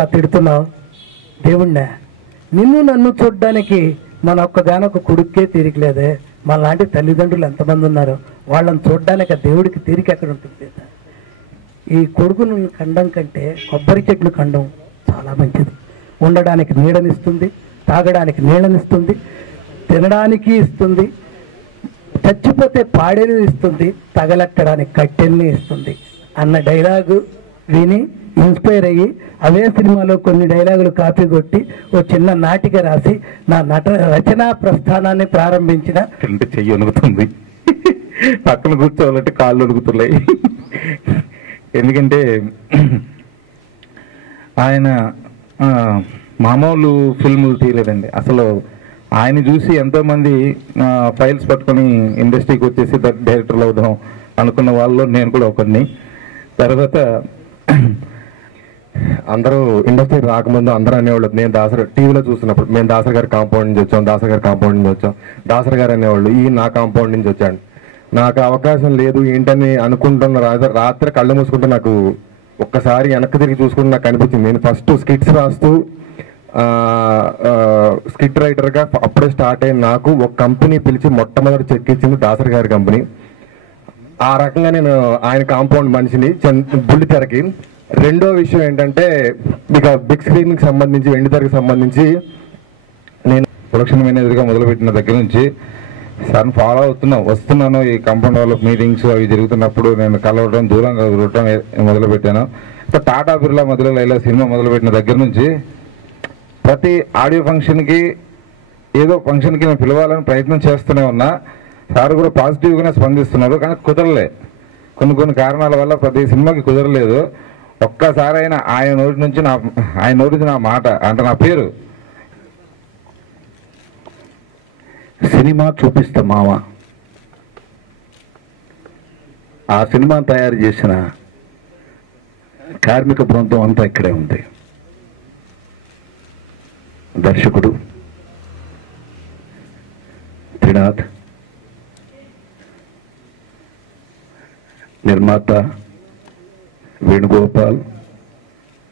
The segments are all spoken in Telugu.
ఇట్లా తిడుతున్నావు దేవుణ్ణే నిన్ను నన్ను చూడ్డానికి మన ఒక్కదానొక కొడుక్కే తీరికలేదే. మన లాంటి తల్లిదండ్రులు ఎంతమంది ఉన్నారు వాళ్ళని చూడ్డానికి ఆ దేవుడికి తీరిక ఎక్కడ ఉంటుంది ఈ కొడుకును కండం కంటే కొబ్బరి చెట్లు కండం చాలా మంచిది. ఉండడానికి నీడనిస్తుంది తాగడానికి నీడనిస్తుంది తినడానికి ఇస్తుంది చచ్చిపోతే పాడేని ఇస్తుంది తగలెట్టడానికి కట్టెల్ని ఇస్తుంది అన్న డైలాగు విని ఇన్స్పైర్ అయ్యి అవే సినిమాలో కొన్ని డైలాగులు కాపీ కొట్టి ఓ చిన్న నాటిక రాసి నా నట రచనా ప్రస్థానాన్ని ప్రారంభించిన. చెయ్యి వణుకుతుంది. పక్కన కూర్చోవాలంటే కాళ్ళు వణుకుతున్నాయి. ఎందుకంటే ఆయన మామూలు ఫిల్ములు తీయలేదండి. అసలు ఆయన చూసి ఎంతోమంది ఫైల్స్ పట్టుకొని ఇండస్ట్రీకి వచ్చేసి డైరెక్టర్లు అవుదాం అనుకున్న వాళ్ళు నేను కూడా ఒకరిని తర్వాత అందరూ ఇండస్ట్రీ రాకముందు అందరూ అనేవాళ్ళు నేను దాసరి టీవీలో చూసినప్పుడు మేము దాసరి గారి కాంపౌండ్ నుంచి వచ్చాం దాసరి గారి కాంపౌండ్ నుంచి వచ్చాం దాసరి గారు అనేవాళ్ళు ఈ నా కాంపౌండ్ నుంచి వచ్చాడు నాకు అవకాశం లేదు ఏంటని అనుకుంటున్న రాత్రి రాత్రి కళ్ళు మూసుకుంటే నాకు ఒక్కసారి వెనక్కి తిరిగి చూసుకుంటే నాకు అనిపించింది. నేను ఫస్ట్ స్కిట్స్ రాస్తూ స్కిట్ రైటర్గా అప్పుడే స్టార్ట్ అయిన నాకు ఒక కంపెనీ పిలిచి మొట్టమొదటి చెక్ ఇచ్చింది దాసరి గారి కంపెనీ. ఆ రకంగా నేను ఆయన కాంపౌండ్ మనిషిని చన్- బుల్లి తెరకి రెండో విషయం ఏంటంటే ఇక బిగ్ స్క్రీన్కి సంబంధించి వెండితెరకు సంబంధించి నేను ప్రొడక్షన్ మేనేజర్గా మొదలుపెట్టిన దగ్గర నుంచి సార్ని ఫాలో అవుతున్నాం వస్తున్నాను ఈ కంపౌండ్ వాళ్ళ మీటింగ్స్ అవి జరుగుతున్నప్పుడు నేను కలవడం దూరంగా చూడటం మొదలుపెట్టాను. ఇంకా టాటా బిర్లా మధ్యలో లైలా సినిమా మొదలుపెట్టిన దగ్గర నుంచి ప్రతి ఆడియో ఫంక్షన్కి ఏదో ఫంక్షన్కి నేను పిలవాలని ప్రయత్నం చేస్తూనే ఉన్నా. సార్ కూడా పాజిటివ్గానే స్పందిస్తున్నారు కానీ కుదరలే. కొన్ని కొన్ని కారణాల వల్ల ప్రతి సినిమాకి కుదరలేదు. ఒక్కసారైనా ఆయన నోటి నుంచి నా ఆయన నోటి నుంచి నా మాట అంటే నా పేరు. సినిమా చూపిస్తా మామ ఆ సినిమా తయారు చేసిన కార్మిక బృందం అంతా ఇక్కడే ఉంది. దర్శకుడు త్రినాథ్ నిర్మాత వేణుగోపాల్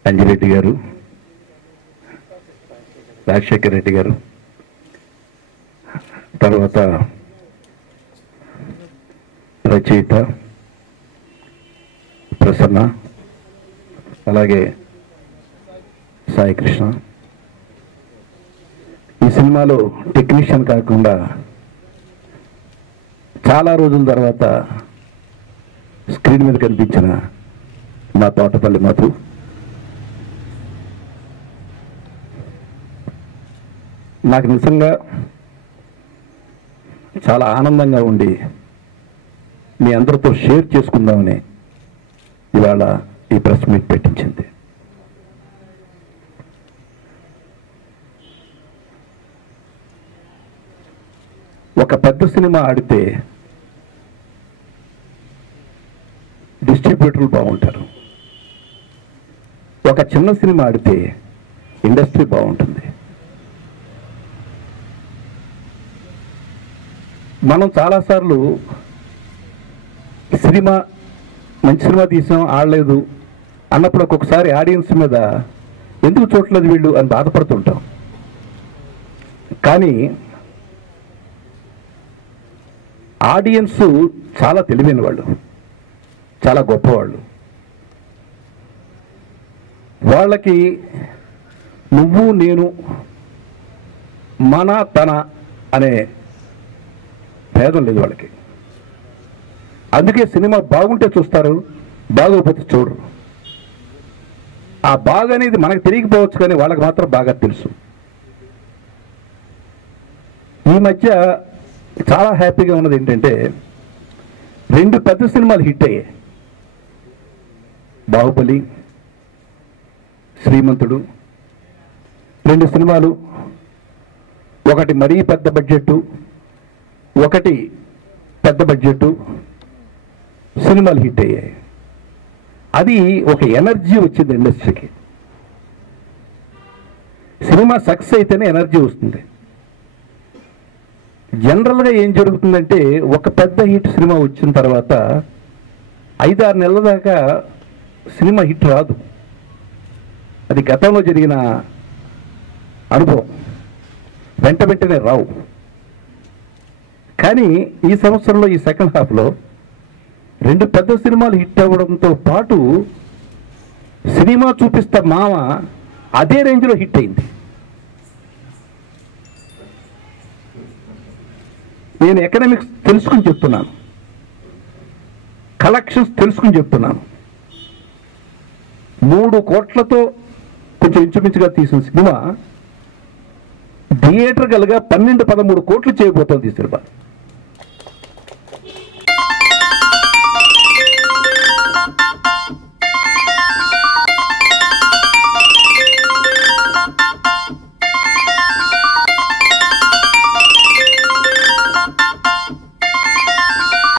అంజిరెడ్డి గారు రాజశేఖర్ రెడ్డి గారు. తర్వాత రచయిత ప్రసన్న అలాగే సాయి కృష్ణ. ఈ సినిమాలో టెక్నీషియన్ కాకుండా చాలా రోజుల తర్వాత స్క్రీన్ మీద కనిపించిన మా తోటపల్లి మధు నాకు నిజంగా చాలా ఆనందంగా ఉండి మీ అందరితో షేర్ చేసుకుందామని ఇవాళ ఈ ప్రెస్ మీట్ పెట్టించింది. ఒక పెద్ద సినిమా ఆడితే డిస్ట్రిబ్యూటర్లు బాగుంటారు. ఒక చిన్న సినిమా ఆడితే ఇండస్ట్రీ బాగుంటుంది. మనం చాలాసార్లు సినిమా మంచి సినిమా తీసాం ఆడలేదు అన్నప్పుడు ఒక్కొక్కసారి ఆడియన్స్ మీద ఎందుకు చూడలేదు వీళ్ళు అని బాధపడుతుంటాం. కానీ ఆడియన్స్ చాలా తెలివైన వాళ్ళు చాలా గొప్పవాళ్ళు. వాళ్ళకి నువ్వు నేను మన తన అనే భేదం లేదు వాళ్ళకి. అందుకే సినిమా బాగుంటే చూస్తారు బాగోపోతే చూడరు. ఆ బాగా అనేది మనకు తెలియకపోవచ్చు కానీ వాళ్ళకి మాత్రం బాగా తెలుసు. ఈ మధ్య చాలా హ్యాపీగా ఉన్నది ఏంటంటే రెండు పెద్ద సినిమాలు హిట్ అయ్యాయి. బాహుబలి శ్రీమంతుడు. రెండు సినిమాలు. ఒకటి మరీ పెద్ద బడ్జెట్ ఒకటి పెద్ద బడ్జెట్ సినిమాలు హిట్ అయ్యాయి. అది ఒక ఎనర్జీ వచ్చింది ఇండస్ట్రీకి. సినిమా సక్సెస్ అయితేనే ఎనర్జీ వస్తుంది. జనరల్గా ఏం జరుగుతుందంటే ఒక పెద్ద హిట్ సినిమా వచ్చిన తర్వాత ఐదారు నెలల దాకా సినిమా హిట్ రాదు. అది గతంలో జరిగిన అనుభవం. వెంట వెంటనే రావు. కానీ ఈ సంవత్సరంలో ఈ సెకండ్ హాఫ్లో రెండు పెద్ద సినిమాలు హిట్ అవ్వడంతో పాటు సినిమా చూపిస్తా మామ అదే రేంజ్లో హిట్ అయింది. నేను ఎకనామిక్స్ తెలుసుకుని చెప్తున్నాను. కలెక్షన్స్ తెలుసుకుని చెప్తున్నాను. మూడు కోట్లతో కొంచెం ఇంచుమించుగా తీసిన సినిమా. థియేటర్ కలగా పన్నెండు పదమూడు కోట్లు చేయబోతోంది సినిమా.